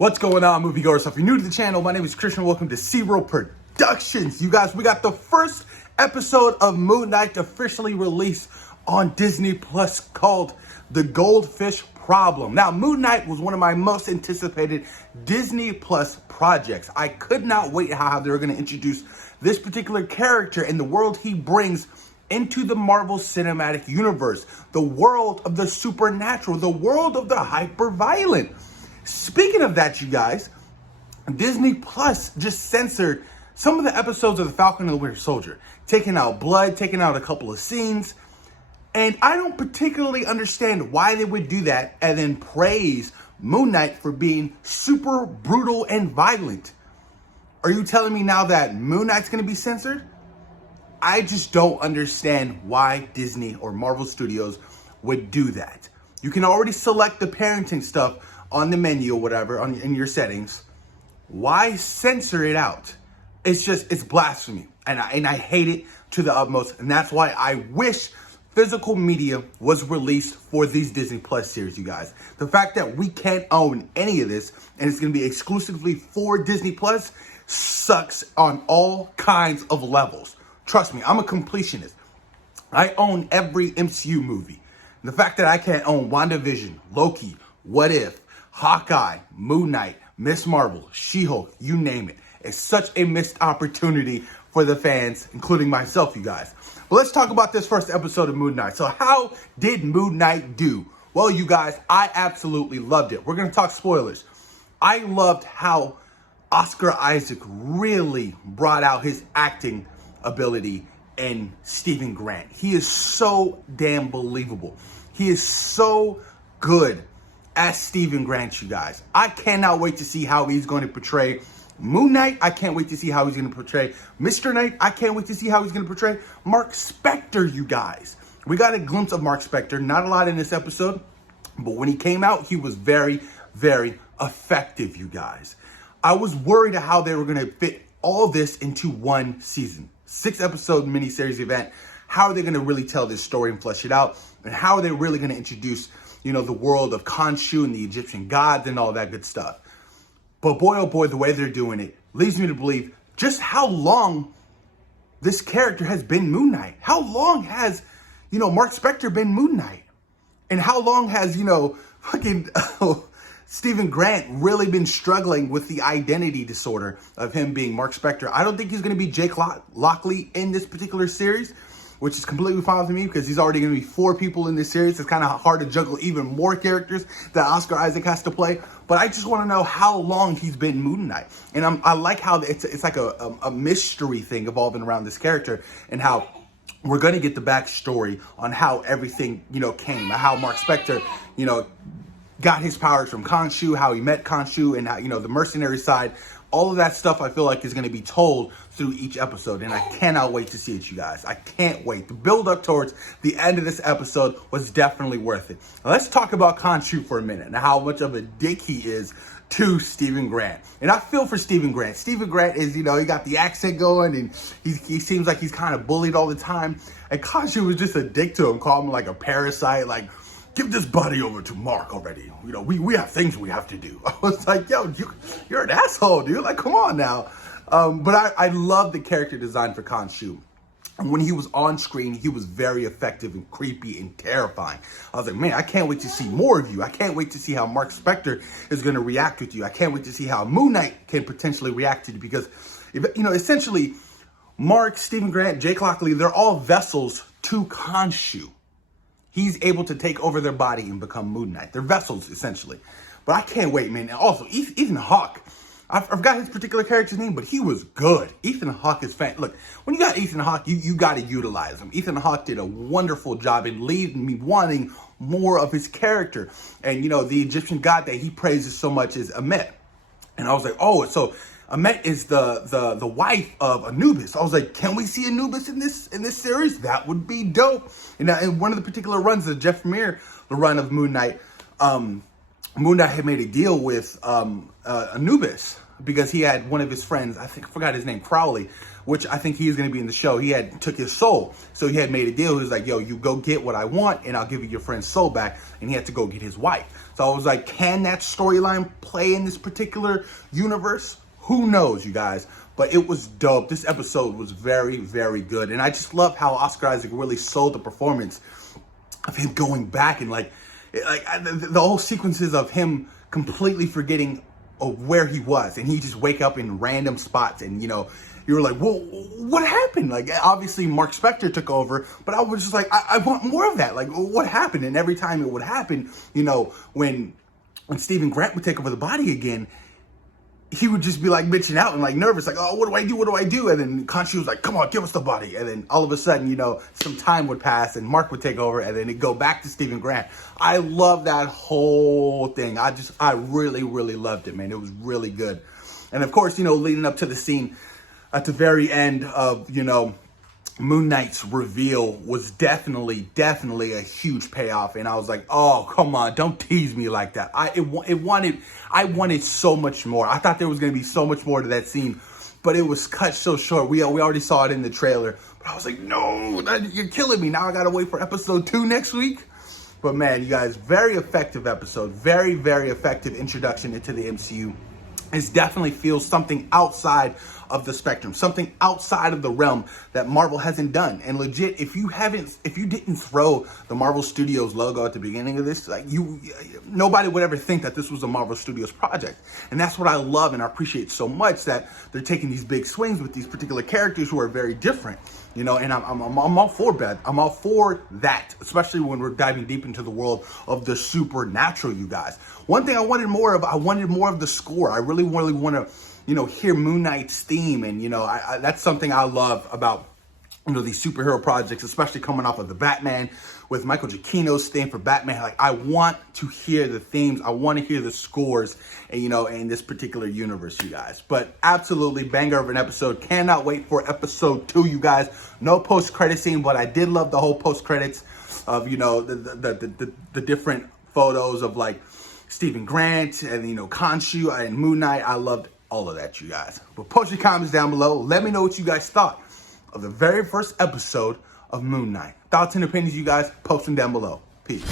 What's going on, moviegoers? So if you're new to the channel, my name is Christian. Welcome to Zero Productions. You guys, we got the first episode of Moon Knight officially released on Disney Plus called The Goldfish Problem. Now, Moon Knight was one of my most anticipated Disney Plus projects. I could not wait how they were going to introduce this particular character and the world he brings into the Marvel Cinematic Universe, the world of the supernatural, the world of the hyper-violent. Speaking of that, you guys, Disney Plus just censored some of the episodes of The Falcon and the Winter Soldier, taking out blood, taking out a couple of scenes. And I don't particularly understand why they would do that and then praise Moon Knight for being super brutal and violent. Are you telling me now that Moon Knight's going to be censored? I just don't understand why Disney or Marvel Studios would do that. You can already select the parenting stuff on the menu or whatever in your settings. Why censor it out? It's blasphemy. And I hate it to the utmost. And that's why I wish physical media was released for these Disney Plus series, you guys. The fact that we can't own any of this and it's going to be exclusively for Disney Plus sucks on all kinds of levels. Trust me, I'm a completionist. I own every MCU movie. And the fact that I can't own WandaVision, Loki, What If, Hawkeye, Moon Knight, Miss Marvel, She-Hulk, you name it. It's such a missed opportunity for the fans, including myself, you guys. But let's talk about this first episode of Moon Knight. So how did Moon Knight do? Well, you guys, I absolutely loved it. We're going to talk spoilers. I loved how Oscar Isaac really brought out his acting ability in Stephen Grant. He is so damn believable. He is so good as Stephen Grant, you guys. I cannot wait to see how he's going to portray Moon Knight. I can't wait to see how he's going to portray Mr. Knight. I can't wait to see how he's going to portray Mark Spector, you guys. We got a glimpse of Mark Spector. Not a lot in this episode, but when he came out, he was very, very effective, you guys. I was worried how they were going to fit all this into one season. 6-episode miniseries event. How are they going to really tell this story and flesh it out? And how are they really going to introduce, the world of Khonshu and the Egyptian gods and all that good stuff? But boy, oh boy, the way they're doing it leads me to believe just how long this character has been Moon Knight. How long has, Mark Spector been Moon Knight? And how long has, Stephen Grant really been struggling with the identity disorder of him being Mark Spector? I don't think he's going to be Jake Lockley in this particular series, which is completely fine with me because he's already going to be 4 people in this series. It's kind of hard to juggle even more characters that Oscar Isaac has to play. But I just want to know how long he's been Moon Knight. And I like how it's like a mystery thing evolving around this character and how we're going to get the backstory on how everything, came. How Mark Spector, got his powers from Khonshu, how he met Khonshu, and how, the mercenary side. All of that stuff I feel like is going to be told through each episode, and I cannot wait to see it, you guys. I can't wait. The build up towards the end of this episode was definitely worth it. Now, let's talk about Khonshu for a minute and how much of a dick he is to Stephen Grant. And I feel for Stephen Grant. Stephen Grant is, he got the accent going, and he seems like he's kind of bullied all the time. And Khonshu was just a dick to him, called him like a parasite, like, give this body over to Mark already. We have things we have to do. I was like, yo, you're an asshole, dude. Like, come on now. But I love the character design for Khonshu. And when he was on screen, he was very effective and creepy and terrifying. I was like, man, I can't wait to see more of you. I can't wait to see how Mark Spector is going to react with you. I can't wait to see how Moon Knight can potentially react to you because, essentially, Mark, Stephen Grant, Jake Lockley, they're all vessels to Khonshu. He's able to take over their body and become Moon Knight. They're vessels, essentially. But I can't wait, man. And also, Ethan Hawke. I forgot his particular character's name, but he was good. Ethan Hawke is fan. Look, when you got Ethan Hawke, you got to utilize him. Ethan Hawke did a wonderful job in leaving me wanting more of his character. And, the Egyptian god that he praises so much is Amet. And I was like, oh, so Amet is the wife of Anubis. I was like, can we see Anubis in this series? That would be dope. And in one of the particular runs of Jeff Lemire, the run of Moon Knight, Moon Knight had made a deal with Anubis, because he had one of his friends, I forgot his name, Crowley, which I think he is going to be in the show. He had took his soul. So he had made a deal. He was like, yo, you go get what I want and I'll give you your friend's soul back. And he had to go get his wife. So I was like, can that storyline play in this particular universe? Who knows, you guys? But it was dope. This episode was very, very good. And I just love how Oscar Isaac really sold the performance of him going back and the whole sequences of him completely forgetting of where he was, and he just wake up in random spots, and you were like, well, what happened? Like, obviously Mark Spector took over, but I was just like, I want more of that. Like, what happened? And every time it would happen, when Stephen Grant would take over the body again, he would just be like bitching out and like nervous, like, oh, what do I do? What do I do? And then Khonshu was like, come on, give us the body. And then all of a sudden, some time would pass and Mark would take over, and then it'd go back to Stephen Grant. I love that whole thing. I really, really loved it, man. It was really good. And of course, leading up to the scene at the very end of, Moon Knight's reveal was definitely a huge payoff, and I was like, oh, come on, don't tease me like that. I wanted so much more. I thought there was going to be so much more to that scene, but it was cut so short. We already saw it in the trailer, but I was like, no, you're killing me. Now I gotta wait for episode 2 next week. But man, you guys, very effective episode, very, very effective introduction into the MCU. It definitely feels something outside of the spectrum, something outside of the realm that Marvel hasn't done. And legit, if you didn't throw the Marvel Studios logo at the beginning of this, nobody would ever think that this was a Marvel Studios project. And that's what I love and I appreciate so much, that they're taking these big swings with these particular characters who are very different. And I'm all for that. I'm all for that, especially when we're diving deep into the world of the supernatural, you guys. One thing I wanted more of the score. I really want to, hear Moon Knight's theme. And, that's something I love about, these superhero projects, especially coming off of the Batman with Michael Giacchino's theme for Batman. Like, I want to hear the themes. I want to hear the scores, and, in this particular universe, you guys. But absolutely banger of an episode. Cannot wait for episode 2, you guys. No post-credit scene, but I did love the whole post-credits of, the different photos of like Stephen Grant and, Khonshu and Moon Knight. I loved all of that, you guys. But post your comments down below. Let me know what you guys thought of the very first episode of Moon Knight. Thoughts and opinions, you guys, post them down below. Peace.